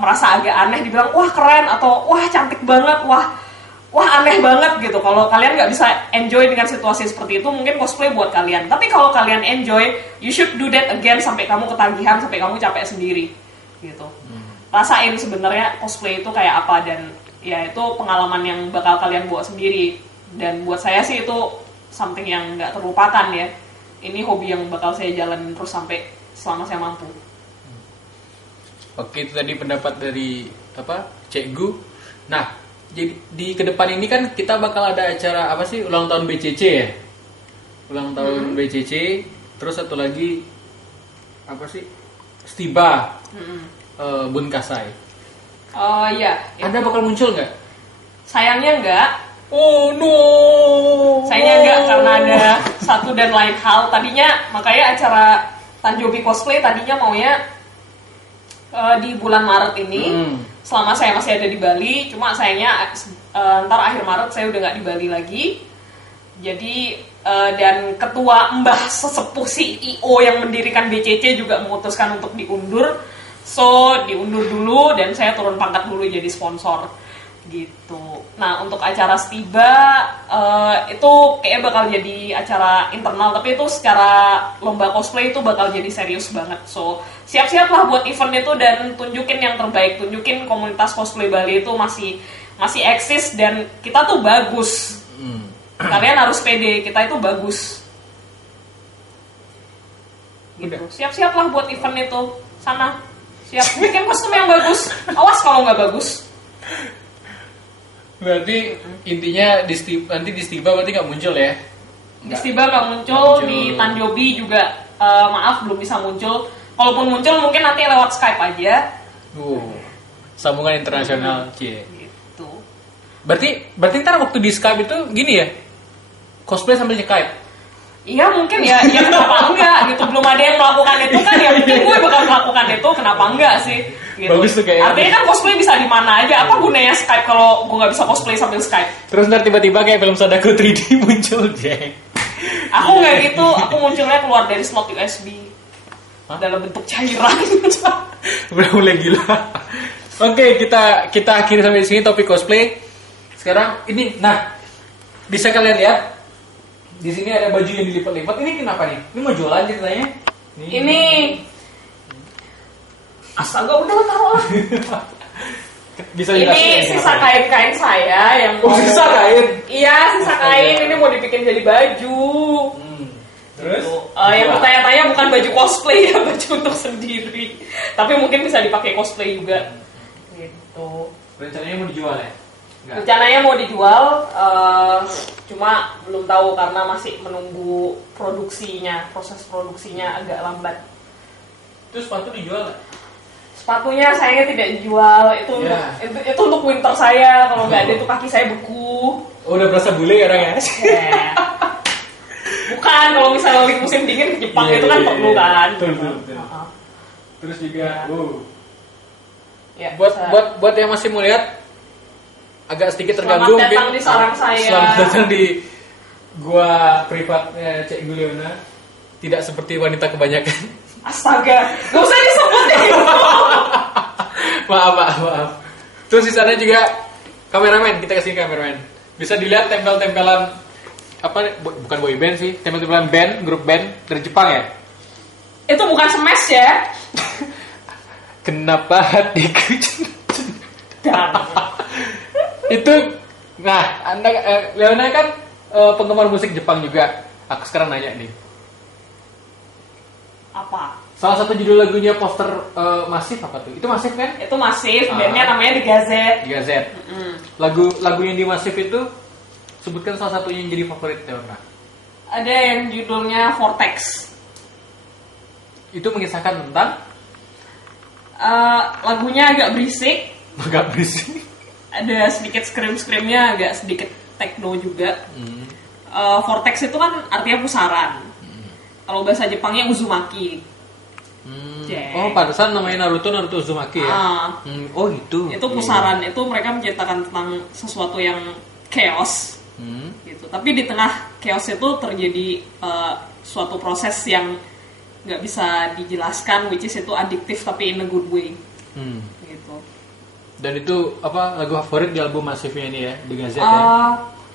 merasa agak aneh, dibilang wah keren atau wah cantik banget, wah aneh banget gitu. Kalau kalian nggak bisa enjoy dengan situasi seperti itu, mungkin cosplay buat kalian. Tapi kalau kalian enjoy, you should do that again sampai kamu ketagihan, sampai kamu capek sendiri gitu. Rasain sebenarnya cosplay itu kayak apa, dan ya itu pengalaman yang bakal kalian bawa sendiri. Dan buat saya sih itu something yang nggak terlupakan ya. Ini hobi yang bakal saya jalanin terus sampai selama saya mampu. Oke, itu tadi pendapat dari Cek Gu. Nah, jadi di kedepan ini kan kita bakal ada acara ulang tahun BCC ya. Ulang tahun BCC, terus satu lagi Stiba. Bunkasai. Iya. Anda bakal muncul nggak? Sayangnya enggak. Oh no. Sayangnya enggak karena ada satu dan lain hal. Tadinya makanya acara Tanjobi Cosplay tadinya maunya di bulan Maret ini. Selama saya masih ada di Bali. Cuma sayangnya ntar akhir Maret saya udah nggak di Bali lagi. Jadi dan ketua Mbah Sesepuh CEO yang mendirikan BCC juga memutuskan untuk diundur. So diundur dulu dan saya turun pangkat dulu jadi sponsor gitu. Nah untuk acara Stiba itu kayaknya bakal jadi acara internal, tapi itu secara lomba cosplay itu bakal jadi serius banget. So siap-siaplah buat event itu dan tunjukin yang terbaik, tunjukin komunitas cosplay Bali itu masih eksis dan kita tuh bagus. Kalian harus pede, kita itu bagus. Gitu. Siap-siaplah buat event itu. Sana siap bikin kostum yang bagus. Awas kalau nggak bagus. Berarti intinya nanti di Stiba berarti nggak muncul ya? Di Stiba nggak muncul, di Tanjobi juga maaf belum bisa muncul. Kalaupun muncul mungkin nanti lewat Skype aja. Sambungan internasional, cie. Gitu. Berarti ntar waktu di Skype itu gini ya? Cosplay sambil Skype. Iya mungkin ya kenapa enggak gitu, belum ada yang melakukan itu kan ya mungkin gue bakal melakukan itu, kenapa enggak sih gitu. Bagus tuh kayaknya. Artinya kan cosplay bisa di mana aja, apa gunanya Skype kalau gue nggak bisa cosplay sambil Skype. Terus ntar tiba-tiba kayak film Sadako 3D muncul, Jeng. Aku nggak gitu, aku munculnya keluar dari slot USB. Dalam bentuk cairan. Udah mulai gila. Oke, kita akhiri sampai di sini topik cosplay. Sekarang ini, nah bisa kalian lihat di sini ada baju yang dilipat-lipat. Ini kenapa nih? Ini mau jualan ceritanya? Ini astaga udah taruh lah. Bisa ini sisa kain-kain saya yang sisa kain? Iya, sisa kain. Ini mau dibikin jadi baju. Terus? Yang bertanya-tanya bukan baju cosplay ya, baju untuk sendiri. Tapi mungkin bisa dipakai cosplay juga. Gitu. Rencananya mau dijual ya? Enggak. Rencananya mau dijual, cuma belum tahu karena masih menunggu produksinya, proses produksinya agak lambat. Terus sepatu dijual nggak? Sepatunya sayangnya tidak dijual, itu itu untuk winter saya, kalau nggak ada itu kaki saya beku. Oh, udah berasa bule orang ya? Bukan, kalau misalnya lagi musim dingin ke Jepang itu kan perlu kan. Betul. Terus juga, ya, buat yang masih mau lihat, agak sedikit terganggu. Selamat datang di sarang saya. Selamat datang di gua privatnya Cek Guleona. Tidak seperti wanita kebanyakan. Astaga, gak usah disebut deh. Maaf. Terus di sana juga kameramen, kita kasih kameramen. Bisa dilihat tempel-tempelan apa? Bukan boyband sih, tempel-tempelan band, grup band dari Jepang ya. Itu bukan smash ya? Kenapa hatiku itu, nah, Anda Leona kan penggemar musik Jepang juga. Aku sekarang nanya nih. Apa? Salah satu judul lagunya poster Masif apa tuh? Itu Masif kan? Itu Masif, bandnya namanya The Gazette. The Gazette. Lagu yang di Masif itu sebutkan salah satu yang jadi favorit Leona. Ada yang judulnya Vortex. Itu mengisahkan tentang lagunya agak berisik. Agak berisik. Ada sedikit scream-screamnya, agak sedikit techno juga. Vortex itu kan artinya pusaran. Kalau bahasa Jepangnya Uzumaki. Oh, pantesan namanya Naruto Uzumaki ya. Oh gitu. Itu pusaran, itu mereka menceritakan tentang sesuatu yang chaos. Gitu. Tapi di tengah chaos itu terjadi suatu proses yang nggak bisa dijelaskan, which is itu adiktif tapi in a good way. Gitu. Dan itu apa lagu favorit di album Masifnya ini ya, The Gazette ya?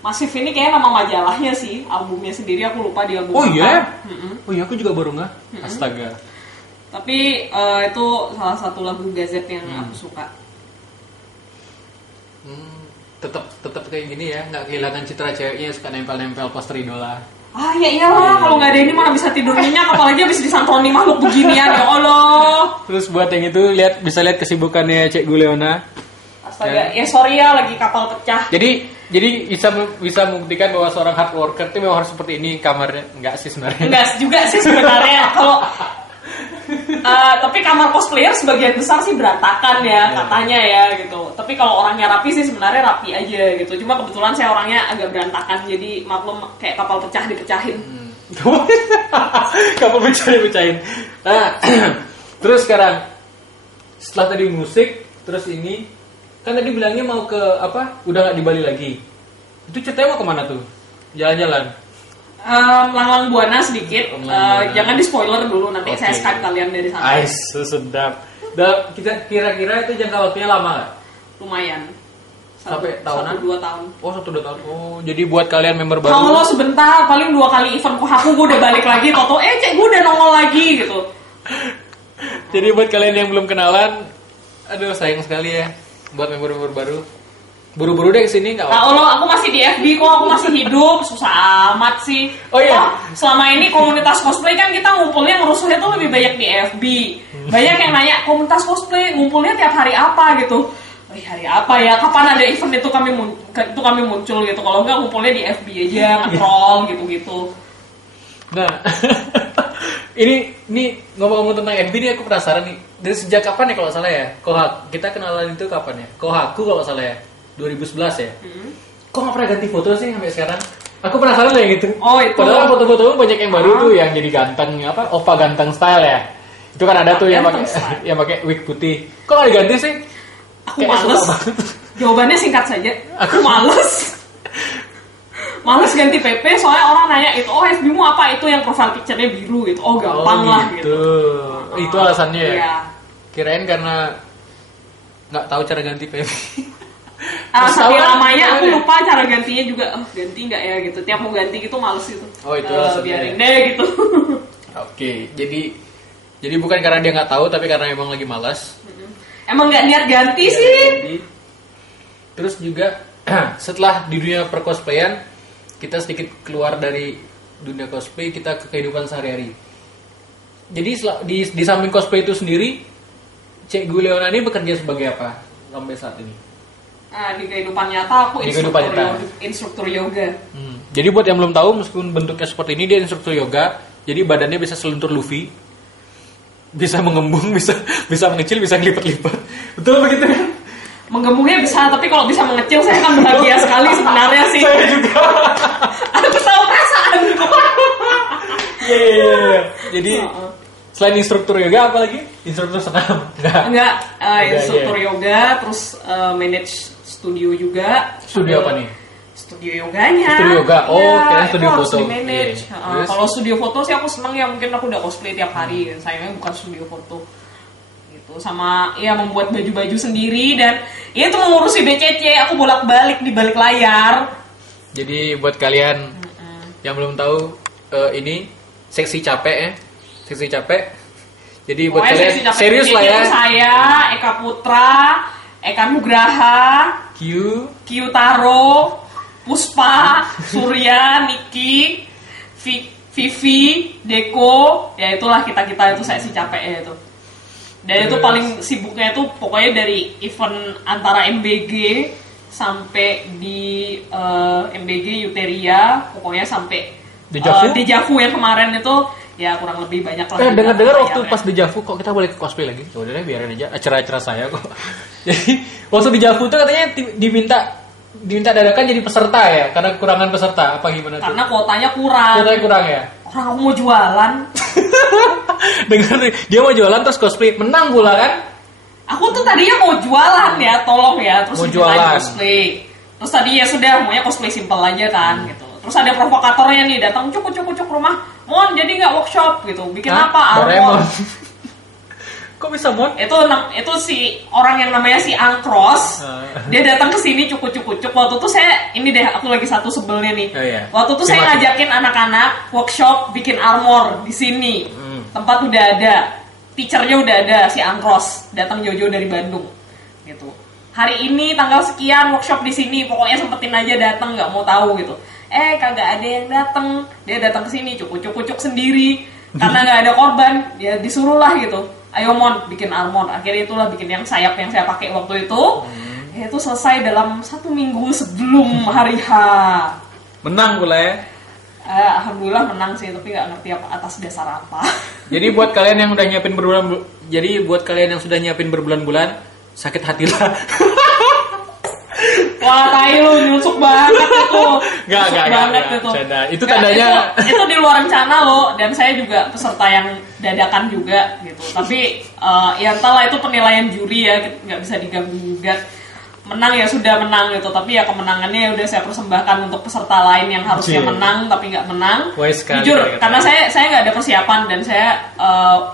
Masif ini kayaknya nama majalahnya sih, albumnya sendiri aku lupa di album. Oh iya? Oh iya, aku juga baru nggak. Astaga. Tapi itu salah satu lagu Gazette yang aku suka. Tetap kayak gini ya, nggak kehilangan citra ceweknya, suka nempel-nempel poster idola. Ya iyalah, kalau nggak ada ini mana bisa tidur nyenyak, apalagi habis disantroni makhluk beginian, ya Allah. Terus buat yang itu bisa lihat kesibukannya Cek Guleona. Astaga, ya sorry ya, lagi kapal pecah. Jadi bisa membuktikan bahwa seorang hard worker itu memang harus seperti ini kamarnya. Enggak sih sebenarnya. Enggak juga sih sebenarnya. Kalau Tapi kamar cosplayer sebagian besar sih berantakan ya katanya ya gitu. Tapi kalau orangnya rapi sih sebenarnya rapi aja gitu. Cuma kebetulan saya orangnya agak berantakan, jadi maklum kayak kapal pecah dipecahin. Kapal pecah dipecahin. Nah, terus sekarang setelah tadi musik, terus ini kan tadi bilangnya mau ke apa? Udah nggak di Bali lagi. Itu ceritanya mau kemana tuh? Jalan-jalan. Langlang Buana sedikit. Jangan di spoiler dulu, nanti saya Skype kalian dari sana. Ais, sedap. Kita kira-kira itu jangka waktunya lama nggak? Lumayan. Sampai tahunan? 1-2 tahun. Oh, 1-2 tahun. Oh, jadi buat kalian member baru. Kalau sebentar, paling 2 kali event Kohaku gue udah balik lagi. Toto, cek gue udah nongol lagi gitu. Jadi buat kalian yang belum kenalan, aduh sayang sekali ya buat member-member baru. Buru-buru deh kesini nggak? Nah, Allah, aku masih di FB kok, aku masih hidup, susah amat sih. Oh iya. Selama ini komunitas cosplay kan kita ngumpulnya ngerusuhnya tuh lebih banyak di FB. Banyak yang nanya komunitas cosplay ngumpulnya tiap hari apa gitu. Hari apa ya? Kapan ada event itu kami muncul gitu. Kalau nggak ngumpulnya di FB aja, nge-troll gitu-gitu. Nah, ini ngomong-ngomong tentang FB nih aku penasaran nih. Dari sejak kapan ya kalau salah ya? Kita kenalan itu kapan ya? Kohaku kalau salah ya? 2011 ya? Kok gak pernah ganti foto sih sampai sekarang? Aku penasaran lah yang gitu. Oh itu. Padahal foto-foto banyak yang baru tuh yang jadi ganteng apa? Opa ganteng style ya. Itu kan ada tuh yang pakai wig putih. Kok gak diganti sih? Aku males. Jawabannya singkat saja. Aku males. Males ganti PP soalnya orang nanya itu, FB-mu apa? Itu yang profile picture-nya biru gitu. Oh gampang lah gitu. Itu alasannya ya? Iya. Kirain karena nggak tahu cara ganti PP. Saking lamanya aku lupa cara gantinya juga. Ganti nggak ya gitu. Tiap mau ganti gitu males gitu. Oh itu alasannya. Biarin deh gitu. Oke, jadi bukan karena dia nggak tahu, tapi karena emang lagi malas. Emang nggak niat ganti sih. Terus juga setelah di dunia percosplayan, kita sedikit keluar dari dunia cosplay, kita ke kehidupan sehari-hari. Jadi di samping cosplay itu sendiri, Cek Gu Leona ini bekerja sebagai apa sampai saat ini? Nah, di kehidupan nyata aku instruktur yoga. Jadi buat yang belum tahu, meskipun bentuknya seperti ini, dia instruktur yoga. Jadi badannya bisa seluntur Luffy, bisa mengembung, bisa mengecil, bisa ngelipat-lipat. Betul begitu kan? Menggembungnya bisa, tapi kalau bisa mengecil saya akan bahagia sekali sebenarnya sih. Saya juga. Aku tahu perasaanku. Yeah. Jadi selain instruktur yoga apa lagi? Instruktur senam? Enggak, instruktur yoga, terus manage studio juga. Studio apa nih? Studio yoganya. Studio yoga. Oh, kira studio foto. Harus di manage. Kalau studio foto sih aku seneng ya, mungkin aku udah cosplay tiap hari. Sayangnya bukan studio foto. Gitu. Sama ya membuat baju-baju sendiri dan ya itu mengurusi BCC. Aku bolak-balik di balik layar. Jadi buat kalian yang belum tahu, ini seksi capek ya. Seksi capek. Jadi buat kalian serius lah ya. Saya Eka Putra, Eka Nugraha, Q Taro, Puspa, Surya, Niki, Vivi, Deko, ya itulah kita itu seksi capek ya itu. Dan itu paling sibuknya itu pokoknya dari event antara MBG sampai di MBG Euteria, pokoknya sampai Dejavu yang kemarin itu ya kurang lebih banyak lah. Dengar-dengar waktu pas Dejavu kok kita boleh ke cosplay lagi? Ya udah deh, biarin aja acara-acara saya kok. Jadi waktu Dejavu tuh katanya diminta dadakan jadi peserta ya, karena kekurangan peserta apa gimana tuh? Karena kuotanya kurang. Kuotanya kurang ya. Orang aku mau jualan. Dengar dia mau jualan terus cosplay menang pula kan? Aku tuh tadinya mau jualan ya, tolong ya, terus mau jualan cosplay. Terus tadi ya sudah maunya cosplay simple aja kan gitu. Terus ada provokatornya nih datang cuk rumah. Mon, jadi nggak workshop gitu. Bikin apa? Doraemon. Kok bisa Mon? Itu si orang yang namanya si Angkros. Dia datang ke sini cuk. Waktu itu saya ini deh aku lagi satu sebelnya nih. Oh, iya. Waktu itu saya ngajakin anak-anak workshop bikin armor di sini. Tempat udah ada. Teachernya udah ada si Angkros. Datang jauh-jauh dari Bandung. Gitu. Hari ini tanggal sekian workshop di sini. Pokoknya sempetin aja datang, nggak mau tahu gitu. Kagak ada yang datang. Dia datang ke sini cuk sendiri. Karena nggak ada korban, dia disuruh lah gitu. Ayo Mon, bikin armor. Akhirnya itulah bikin yang sayap yang saya pakai waktu itu. Itu selesai dalam 1 minggu sebelum hari H. Menang pula ya. Alhamdulillah menang sih, tapi nggak ngerti apa atas dasar apa. Jadi buat kalian yang sudah nyiapin berbulan-bulan, sakit hatilah. Wah, tai lu nyusuk banget itu. Enggak. Itu. Itu tandanya itu di luar rencana loh, dan saya juga peserta yang dadakan juga gitu. Tapi ya entahlah, itu penilaian juri ya, nggak bisa diganggu gugat. Menang ya sudah menang gitu, tapi ya kemenangannya udah saya persembahkan untuk peserta lain yang harusnya menang tapi nggak menang. Jujur, karena saya nggak ada persiapan, dan saya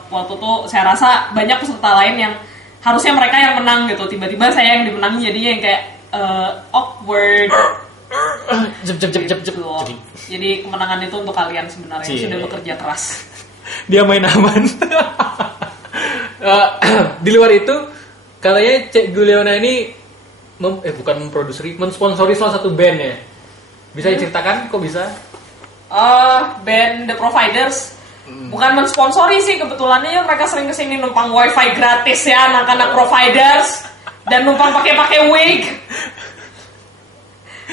waktu itu saya rasa banyak peserta lain yang harusnya mereka yang menang gitu, tiba-tiba saya yang dimenangin, jadinya yang kayak awkward. Gitu. Jadi kemenangan itu untuk kalian sebenarnya yang sudah bekerja keras. Dia main aman. Di luar itu, katanya Cek Guleona ini mensponsori salah satu band ya. Bisa diceritakan kok bisa? Band The Providers. Bukan mensponsori sih, kebetulannya mereka sering kesini numpang wifi gratis ya, anak-anak Providers, dan numpang pakai wig.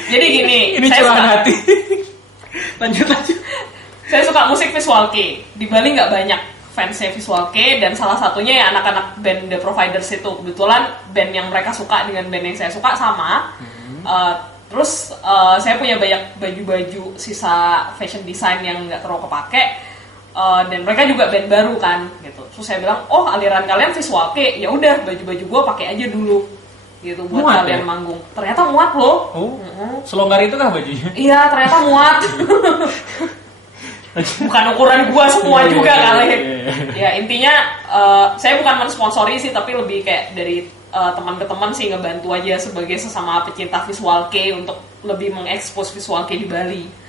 Jadi gini, ini curahan hati. lanjut. Saya suka musik Visual Kei. Di Bali nggak banyak fansnya Visual Kei, dan salah satunya ya anak-anak band The Providers itu. Kebetulan band yang mereka suka dengan band yang saya suka sama. Terus saya punya banyak baju-baju sisa fashion design yang nggak terlalu kepake, dan mereka juga band baru kan gitu. Terus saya bilang, oh aliran kalian Visual Kei, ya udah baju-baju gue pakai aja dulu gitu buat muat kalian ya? Manggung. Ternyata muat loh. Selonggar itu kah bajunya? Iya, ternyata muat. Bukan ukuran gua semua juga kali. Ya intinya saya bukan mensponsori sih, tapi lebih kayak dari teman ke teman sih, ngebantu aja sebagai sesama pecinta Visual Kei untuk lebih mengekspos Visual Kei di Bali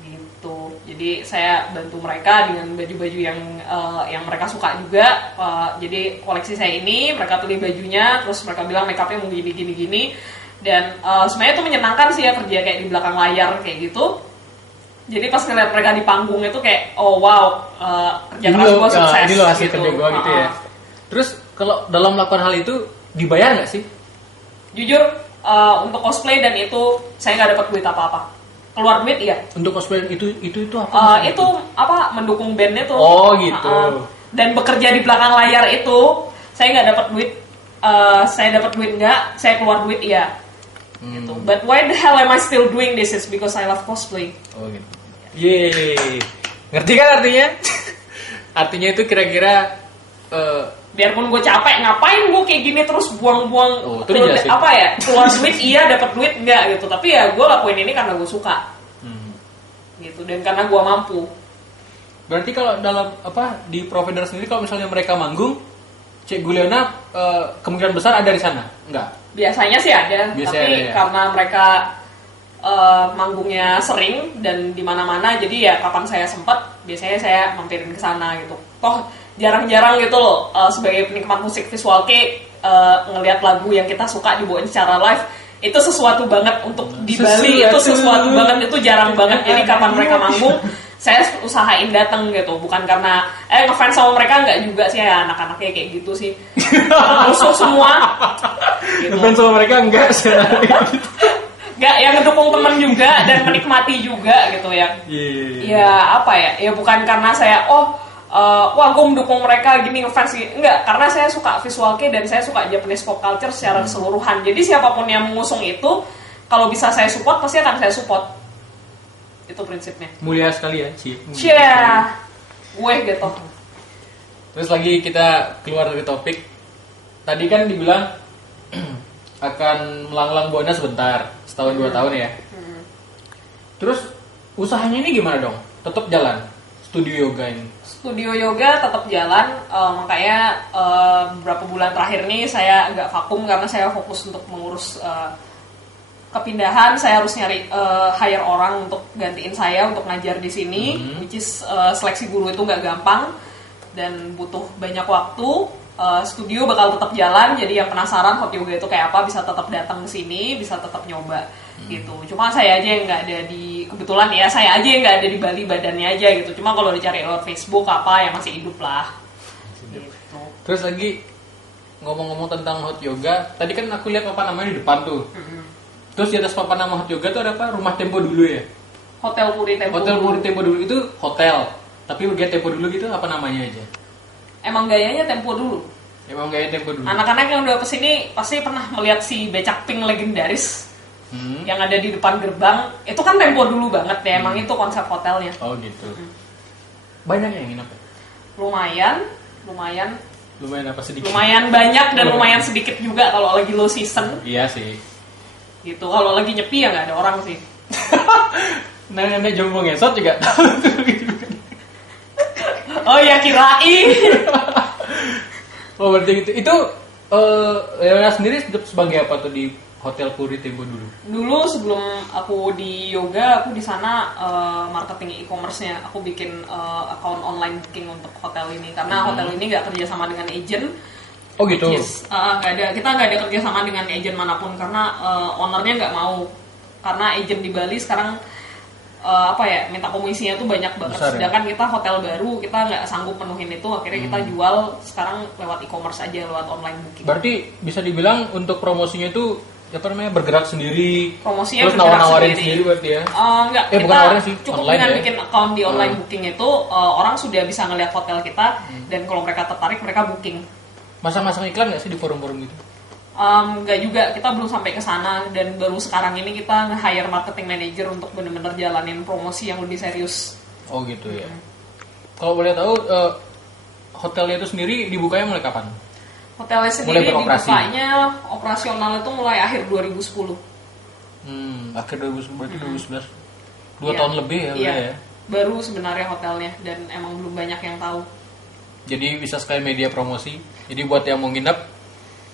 gitu. Jadi saya bantu mereka dengan baju-baju yang mereka suka juga. Jadi koleksi saya ini mereka pilih bajunya, terus mereka bilang make upnya mau gini, dan sebenarnya itu menyenangkan sih ya, kerja kayak di belakang layar kayak gitu. Jadi pas ngeliat mereka di panggung itu kayak, oh wow, kerja keras gue sukses. Ini loh hasil kerja gue gitu ya. Terus kalau dalam melakukan hal itu dibayar nggak sih? Jujur, untuk cosplay dan itu saya nggak dapat duit apa-apa. Keluar duit iya. Untuk cosplay itu apa? Itu apa, mendukung bandnya tuh. Oh gitu. Dan bekerja di belakang layar itu saya nggak dapat duit. Saya dapat duit nggak? Saya keluar duit iya. Gitu. But why the hell am I still doing this? Is because I love cosplay. Oh gitu. Yeay. Ngerti kan artinya? Artinya itu kira-kira biarpun gue capek, ngapain gue kayak gini terus buang-buang apa ya, keluar duit iya, dapat duit enggak gitu. Tapi ya gue lakuin ini karena gue suka. Gitu, dan karena gue mampu. Berarti kalau dalam di provider sendiri, kalau misalnya mereka manggung, Cek Guleona kemungkinan besar ada di sana? Enggak? Biasanya sih ada, tapi ya. Karena mereka manggungnya sering dan di mana-mana, jadi ya kapan saya sempat biasanya saya mampirin ke sana gitu. Toh jarang-jarang gitu loh sebagai penikmat musik Visual Kei ngelihat lagu yang kita suka dibawain secara live, itu sesuatu banget untuk di Bali, itu sesuatu banget, itu jarang banget. Jadi kapan mereka manggung saya usahain datang gitu, bukan karena ngefans sama mereka, enggak juga sih ya, anak-anaknya kayak gitu sih. Musuh semua. Gitu. Ngefans sama mereka enggak sih. Enggak, yang ngedukung temen juga dan menikmati juga gitu ya. Ya apa ya? Ya bukan karena saya wah gue mendukung mereka gini, ngefans gitu. Enggak, karena saya suka Visual Kei dan saya suka Japanese pop culture secara keseluruhan. Jadi siapapun yang mengusung itu, kalau bisa saya support pasti akan saya support. Itu prinsipnya. Mulia sekali ya, gue gitu. Terus lagi kita keluar dari topik. Tadi kan dibilang akan melanglang buana sebentar, setahun 2 tahun ya. Terus usahanya ini gimana dong? Tetap jalan studio yoga ini? Studio yoga tetap jalan, makanya beberapa bulan terakhir nih saya agak vakum karena saya fokus untuk mengurus kepindahan. Saya harus nyari hire orang untuk gantiin saya untuk ngajar di sini, which is seleksi guru itu nggak gampang dan butuh banyak waktu. Studio bakal tetap jalan, jadi yang penasaran hot yoga itu kayak apa bisa tetap datang ke sini, bisa tetap nyoba gitu. Cuma saya aja yang nggak ada di, kebetulan ya saya aja yang nggak ada di Bali, badannya aja gitu. Cuma kalau dicari lewat Facebook apa ya masih hidup lah. Gitu. Terus lagi ngomong-ngomong tentang hot yoga, tadi kan aku lihat papan namanya di depan tuh. Terus di atas papan nama hot yoga tuh ada apa? Rumah Tempo dulu ya? Hotel Puri Tempo. Hotel Puri Tempo dulu itu hotel, tapi bagian Tempo dulu gitu apa namanya aja? Emang gayanya Tempo dulu. Emang gaya Tempo dulu. Anak-anak yang udah kesini pasti pernah melihat si becak pink legendaris yang ada di depan gerbang. Itu kan Tempo dulu banget ya. Emang itu konsep hotelnya. Oh gitu. Banyak yang nginep ya? Lumayan apa sedikit? Lumayan banyak dan lumayan sedikit juga kalau lagi low season. Iya sih. Gitu. Kalau lagi nyepi ya nggak ada orang sih. Nenek jomblo ngesot juga. Oh ya kirain. Oh berarti gitu. Itu Leona sendiri sebagai apa tuh di Hotel Puri Tempo dulu? Dulu sebelum aku di yoga, aku di sana marketing e-commerce-nya. Aku bikin account online booking untuk hotel ini karena hotel ini nggak kerja sama dengan agent. Oh gitu. Kita nggak ada kerja sama dengan agent manapun karena ownernya nggak mau. Karena agent di Bali sekarang minta komisinya tuh banyak banget. Besar, sedangkan kita hotel baru, kita nggak sanggup penuhin itu, akhirnya kita jual sekarang lewat e-commerce aja, lewat online booking. Berarti bisa dibilang untuk promosinya itu bergerak sendiri, promosinya terus nawarin sendiri berarti ya? Enggak, kita bukan nawarin sih, cukup online dengan ya? bikin account di online booking itu orang sudah bisa ngelihat hotel kita dan kalau mereka tertarik mereka booking. Masang-masang iklan nggak sih di forum-forum gitu? Enggak juga, kita belum sampai ke sana dan baru sekarang ini kita nge-hire marketing manager untuk benar-benar jalanin promosi yang lebih serius. Oh gitu ya. Kalau boleh tahu hotelnya itu sendiri dibukanya mulai kapan? Hotelnya sendiri dibukanya operasional itu mulai akhir 2010. Akhir 2010 berarti 2011. 2 tahun lebih ya, ya. Baru sebenarnya hotelnya dan emang belum banyak yang tahu. Jadi bisa sekali media promosi. Jadi buat yang mau nginep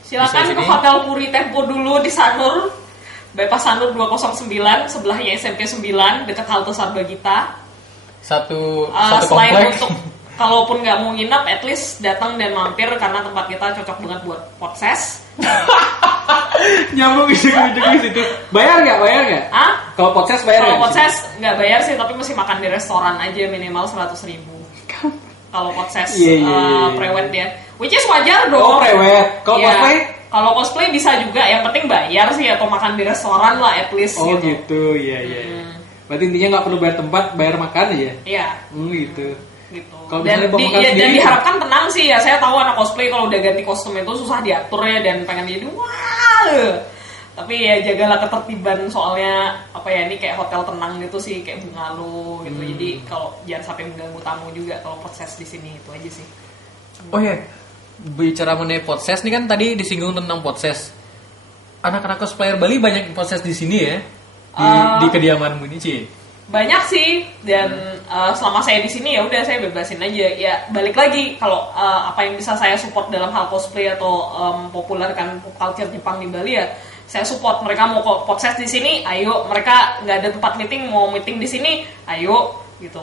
silakan ke Hotel Puri Tempo dulu di Sanur, Bypass Sanur 209, sebelahnya SMP 9, dekat halte Sarbagita. Satu selain komplek. Untuk kalaupun nggak mau nginep, at least datang dan mampir karena tempat kita cocok banget buat podcast. Nyambung gitu. Bayar nggak? Kalau podcast bayar nggak? Kalau podcast nggak bayar sih, tapi mesti makan di restoran aja minimal 100.000. Kalau podcast prewed ya, which is wajar dong. Oh prewed. Kalau cosplay? Kalau cosplay bisa juga, yang penting bayar sih atau makan di restoran lah at least. Oh gitu, iya. Berarti intinya nggak perlu bayar tempat, bayar makan aja. Iya. Gitu. Dan diharapkan tenang sih ya. Saya tahu anak cosplay kalau udah ganti kostum itu susah diatur ya dan pengen jadi wah. Tapi ya jagalah ketertiban soalnya ini kayak hotel tenang gitu sih, kayak Bungalu gitu. Jadi kalau jangan sampai mengganggu tamu juga kalau proses di sini, itu aja sih. Oh ya, bicara mengenai podcast nih kan tadi disinggung tentang podcast. Anak-anak cosplayer Bali banyak podcast di sini ya. Di kediamanmu ini, Ci. Banyak sih dan selama saya di sini ya udah saya bebasin aja. Ya balik lagi kalau apa yang bisa saya support dalam hal cosplay atau populerkan pop culture Jepang di Bali ya saya support. Mereka mau podcast di sini, ayo. Mereka nggak ada tempat meeting, mau meeting di sini, ayo gitu.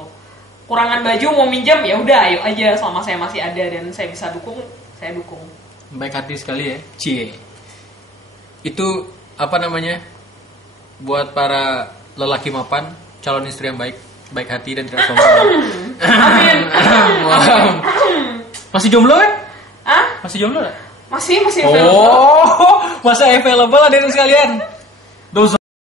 Kurangan baju mau minjam, ya udah ayo aja. Selama saya masih ada dan saya bisa dukung, saya dukung. Baik hati sekali ya, Cie. Itu buat para lelaki mapan, calon istri yang baik hati dan tidak sombong. Amin. Masih jomblo kan? Masih jomblo nggak? Masih available. Oh, masih available ada sekalian.